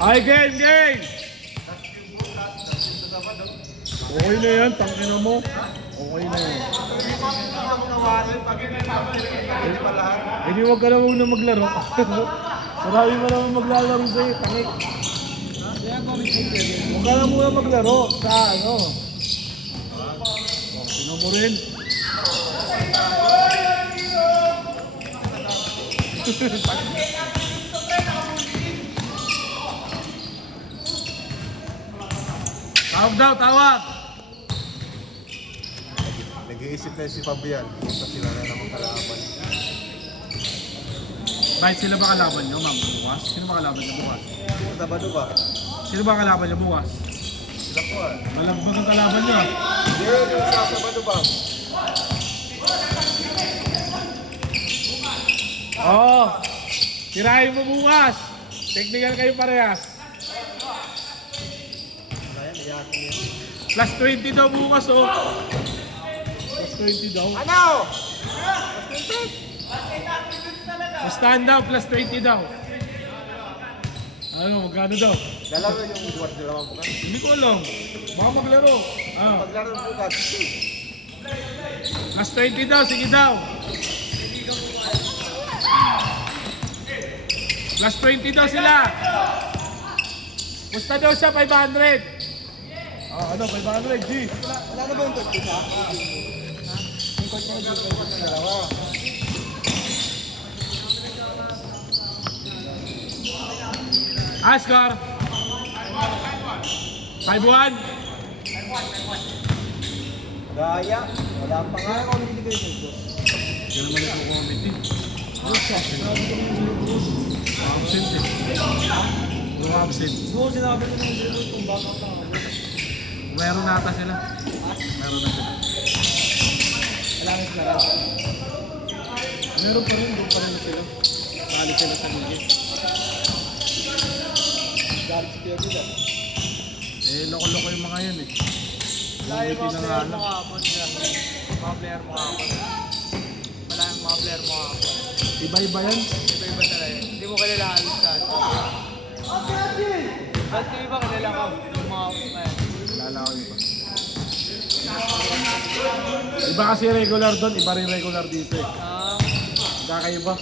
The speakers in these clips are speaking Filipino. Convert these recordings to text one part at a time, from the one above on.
Ay, game, game! Okay na yan, tangina mo. Okay na yan. Hindi wag ka na muna maglaro. Marami pa naman maglalaro sa'yo, tangik. Huwag ka na muna maglaro sa ano. Sino mo rin? Tawag daw, tawag! Nag-iisip na si Fabian sa sila na naman kalaban. Bakit sila ba kalaban nyo, ma'am? Bukas? Sino ba kalaban nyo bukas? Tabado ba? Sino ba kalaban nyo bukas? Sila po ah. Malagbag ang kalaban nyo. Hindi, yung sa Tabado ba? Oo. Tirahin mo bukas. Technical kayo parehas. Kaya, niyakin yan. Plus 20 daw bukas, oh. Plus 20 daw. Ano? Stand daw, plus 20 daw. Ano, magkano daw? Lalaro yung buwan nila mga bukas. Hindi ko alam. Baka maglaro. Ah, Maglaro ng bukas. plus 20 daw, sige daw. Plus 20 daw sila. Pusta daw siya, 500. Ah, ano, 500, G. Wala na ba yung coach dito? Yung coach na dito yung dalawa. Oscar. 5-1. Gaya. Wala pa nga. Kaya ako nabibigay yung coach. Yan naman ito committee. Absent eh. Puro absent. Oo, sinabi ko naman kung baka pa. Meron nata sila. Meron na sila. Wala na sila. Meron pa rin, doon pa rin sila. Kali sila sa ligit. Dahil si Tio Vida. Eh, loko-loko yung mga yun eh. Layo Committee na nga mga player ano. mo kahapon siya. Mga player mo kahapon. Wala yung mga player mo kahapon. Iba-iba yan. Iba-iba talaga. Hindi mo kilala halos lahat. Ba't yung iba kilala ko? Yung mga Lala ko iba. Iba kasi regular doon, iba rin regular dito eh. Kakaiba.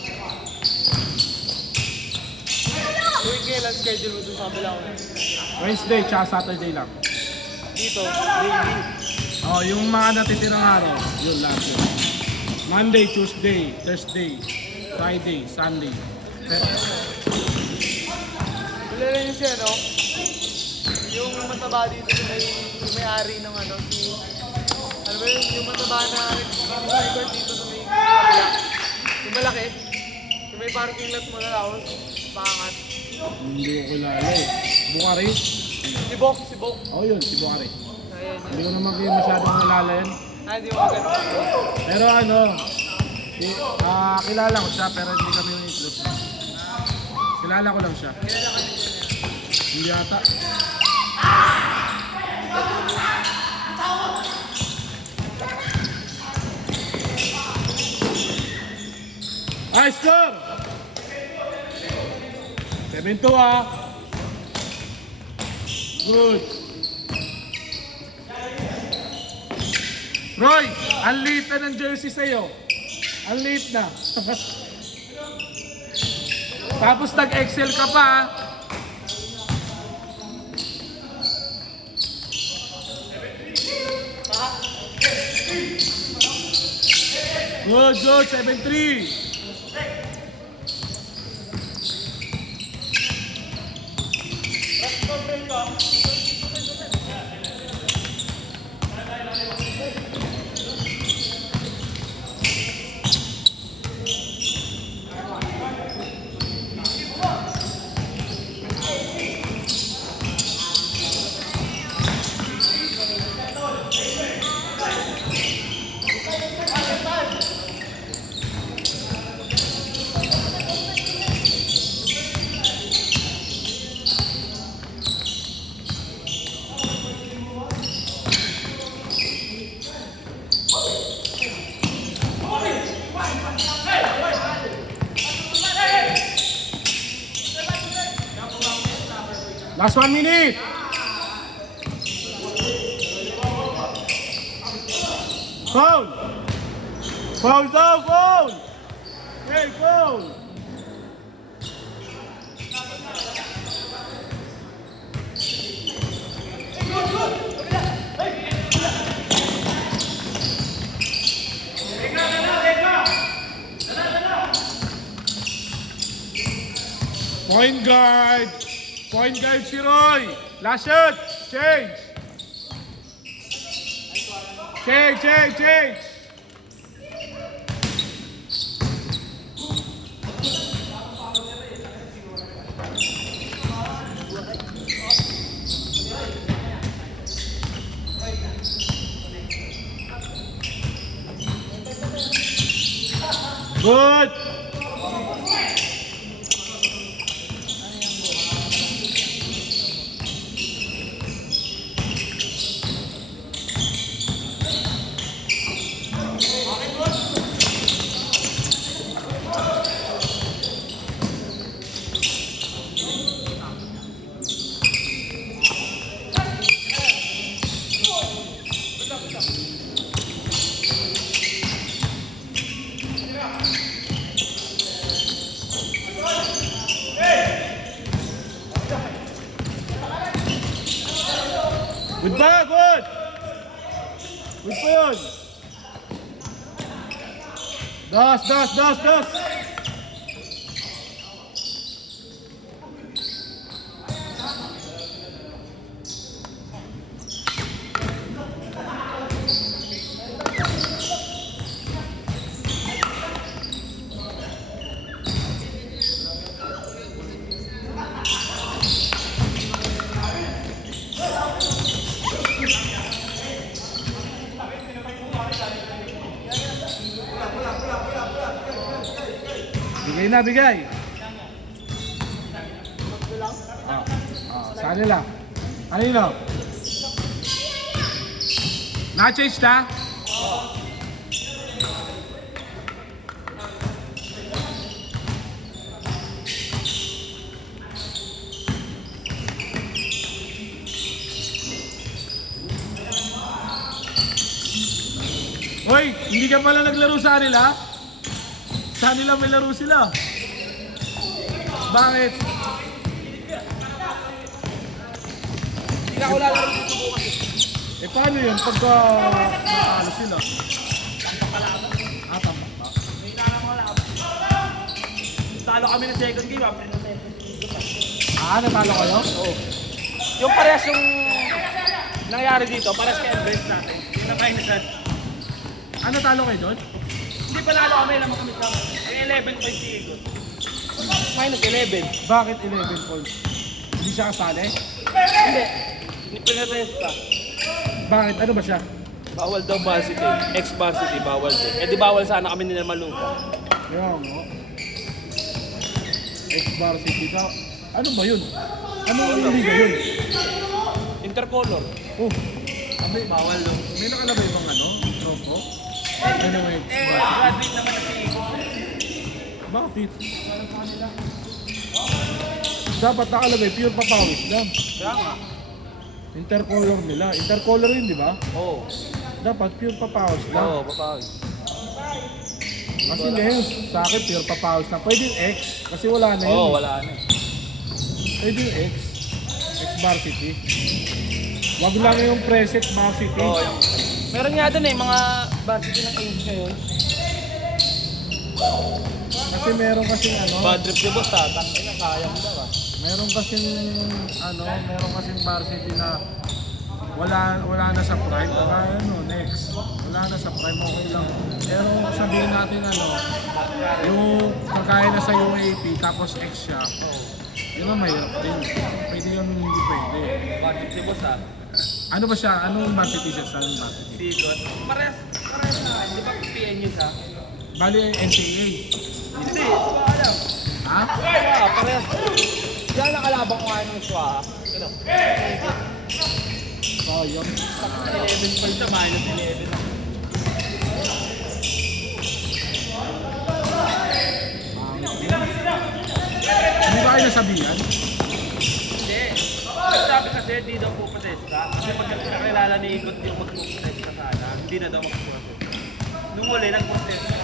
tuwing kailan schedule mo dun sa kabila ko. Wednesday, tsaka Saturday lang. Dito, daily. Oh, yung mga natitirang araw, yun lahat yun. Monday, Tuesday, Thursday, Friday, Sunday. Kilala niyo siya, no? Yung mataba dito yung may-ari ng ano, ano ba yun, yung mataba na record dito sa may kabila. Yung malaki, yung may parking lot mo na tapos pangat. Hindi ko kilala eh. Bukari? Si Bok. Oh yun, si Bukari. Ayan. Hindi ko naman kayo masyadong nalala yan. Hindi mo ganun. Pero ano, kilala ko siya pero hindi kami yung close. Kilala ko lang siya. Hindi ata. Ay, score! 7-2 ah. Good. Roy, ang liit na ng jersey sa'yo. Ang liit na. Tapos nag-excel ka pa ah. Good, good. 7-3. Last 1 minute. Foul. Foul daw, foul. Hey, foul. Point guard. Point guard si Roy. Last shot. Change. Change. Good. Good ba? Good! Good pa yun! Das! Bigay. Saan nila? Ano yun? Na-change na? Hoy, hindi ka pala naglaro sa kanila? Sa kanila may laro sila. Bakit? Hindi ako lalaro dito bukas. Eh paano yun pagka nakalo sila? Tambak ba? May inana mga laban. Talo kami ng second game, Natalo kayo? Oo. Yung parehas yung nangyari dito, parehas kay Embrace natin. Yung nakainisan. Talo kayo doon? Hindi pa nalo kami, lamang kami kami. Yung 11 points si Eagle. Minus 11. Bakit 11 points? Hindi siya kasali? Hindi. Hindi pinatest pa. Bakit? Ano ba siya? Bawal daw varsity. Ex-varsity, bawal din. Eh di bawal sana kami nila malupa. Yan, no? Ex-varsity ka. Ano ba yun? Ano yung liga yun? Intercolor. Oh, Bawal daw. may nakalabay bang tropo? Anyway, Graduate naman na si Eagle. bakit? Dapat nakalagay, pure papawis lang. Kaya nga. Intercolor nila. Intercolor yun, di ba? Oo. Dapat pure papawis lang. Oo, papawis. Kasi ngayon, sa akin, pure papawis lang. Pwede yung X, kasi wala na yun. Oo, wala na. Pwede yung X. X-varsity. Wag lang yung preset varsity. Oo, yung... Meron nga doon mga varsity ng Ames ngayon. Kasi meron kasing Bad trip si boss, tatang. Sayang daw ah. meron kasing varsity na wala na sa prime. Kaya next. Wala na sa prime, okay lang. Pero sabihin natin yung kagaya na sa UAP tapos X siya. Yun ang mahirap din. Pwede yun, hindi pwede. Bad trip si boss ah. Ano ba siya? Anong varsity siya? Saan varsity? Sigot. Parehas na. Di ba PNU siya? Bali NCAA. Hindi, alam. Ha? Parehas. Diyan nakalabang ko nga yung SWA. Ano? Oh, yun. 11 pa siya, minus 11. Hindi ba kayo nasabihan? Hindi. Kasi di daw po protesta. Kasi pag nakilala ni Ikot yung magpuprotesta sana, hindi na daw magpuprotesta. Nung uli, nagprotesta.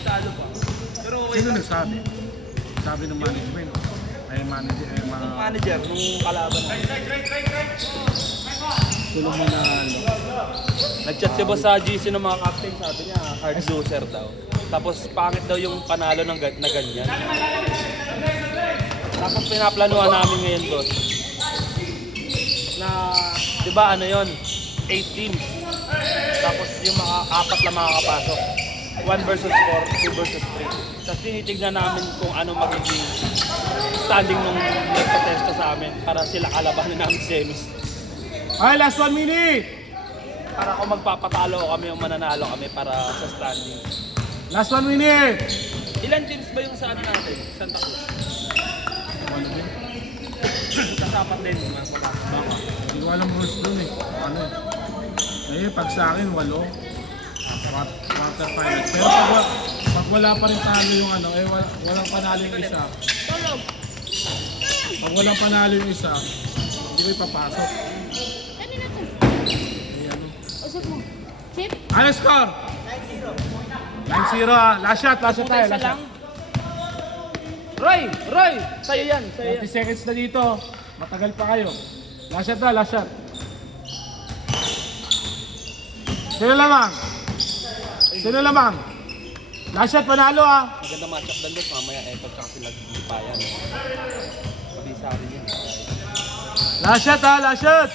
Talo pa. Pero okay Sino lang. nagsabi? Sabi ng management. Ay, manager, ay, mga... Yung manager, nung kalaban na. Solomon na... Nag-chat si Boss sa GC ng mga captain, sabi niya, hard loser daw. Tapos pangit daw yung panalo ng na ganyan. Tapos pinaplanuhan namin ngayon doon. Na, di ba ano yon 8 teams. Tapos yung mga apat lang makakapasok. 1 versus 4, 2 versus 3. Tapos tinitignan namin kung ano magiging standing nung nagprotesta sa amin para sila kalabanin namin semis. Ay, last 1 minute! Para kung magpapatalo kami o mananalo kami para sa standing. Last 1 minute! Ilan teams ba yung sa ano natin? Santa Cruz? Kasapat din mga pala. Baka. Hindi ko alam rules dun eh. Ano eh. Pag sa akin, 8. Quarter finals. Pero pag wala pa rin talo yung ano, eh walang panalo yung isa. Pag walang panalo yung isa, hindi ko ipapasok. Kanina to. Eh, ano. Usap mo. Chip? Ano score? 9-0 ah. Last shot tayo. Isa Last shot. lang. Roy! Sa'yo yan, sa'yo 40 yan. seconds na dito. Matagal pa kayo. Last shot na, last shot. Sino lamang? Sino lamang? Last shot, panalo ah. Maganda matchup doon boss, mamaya eto tsaka sila lipayan. Pabisa rin yan. Last shot ah, last shot.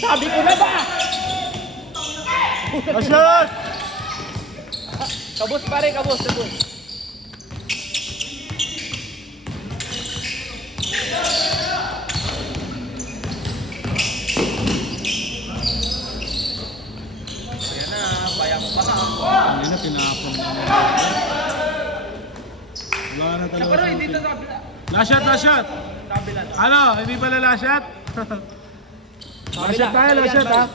Sabi ko na ba? Last shot. Kabus pare, kabus. Ayan na, bayang pa ka. Hindi na, tinapon na. Wala na talaga Pero sa dito atin. sa kabila. Last shot, last shot. Kabila. Ano, hindi pala last shot? Last shot tayo, last shot ah.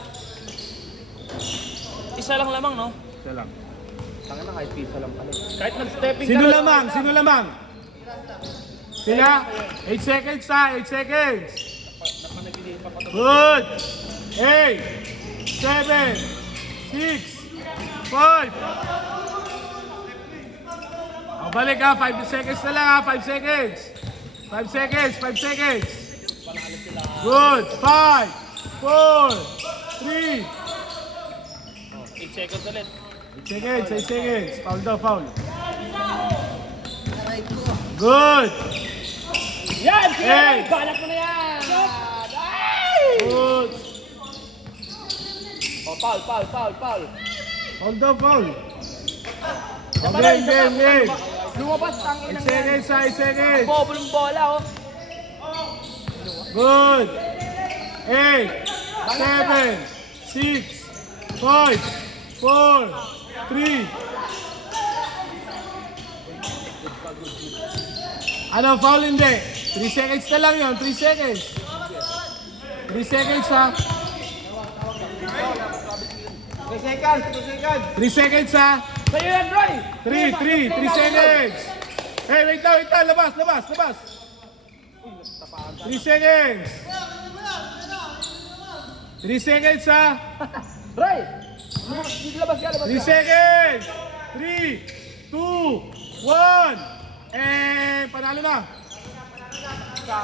Isa lang lamang, no? Isa lang. Tanga na kahit isa lang pala. Kahit nag-stepping Sino ka lamang? Sino lamang? Sila? 8 seconds ha, 8 seconds. Good. 8, 7, 6, 5. O, balik ha, 5 seconds na lang ha, 5 seconds. 5 seconds, 5 seconds. Good. 5, 4, 3. 8 seconds ulit. 8 seconds, 8 seconds. Foul daw, foul. Good. Yan! Hey! Balak mo na yan! Good. Oh, foul. Foul daw, foul. Sabay, Game. Lumabas ang 8 inang yan. seconds, 8 seconds. Bobulong bola, oh. Good. 8, 7, 6, 5, 4, 3. Ano, foul hindi? 3 seconds na lang yun, 3 seconds. 3 seconds ha. 3 seconds ha. Sa'yo yan, Roy! 3 seconds. Hey, wait lang, labas. 3 seconds. 3 seconds ha. Roy! Labas ka. 3 seconds. 3, 2, 1. Panalo na.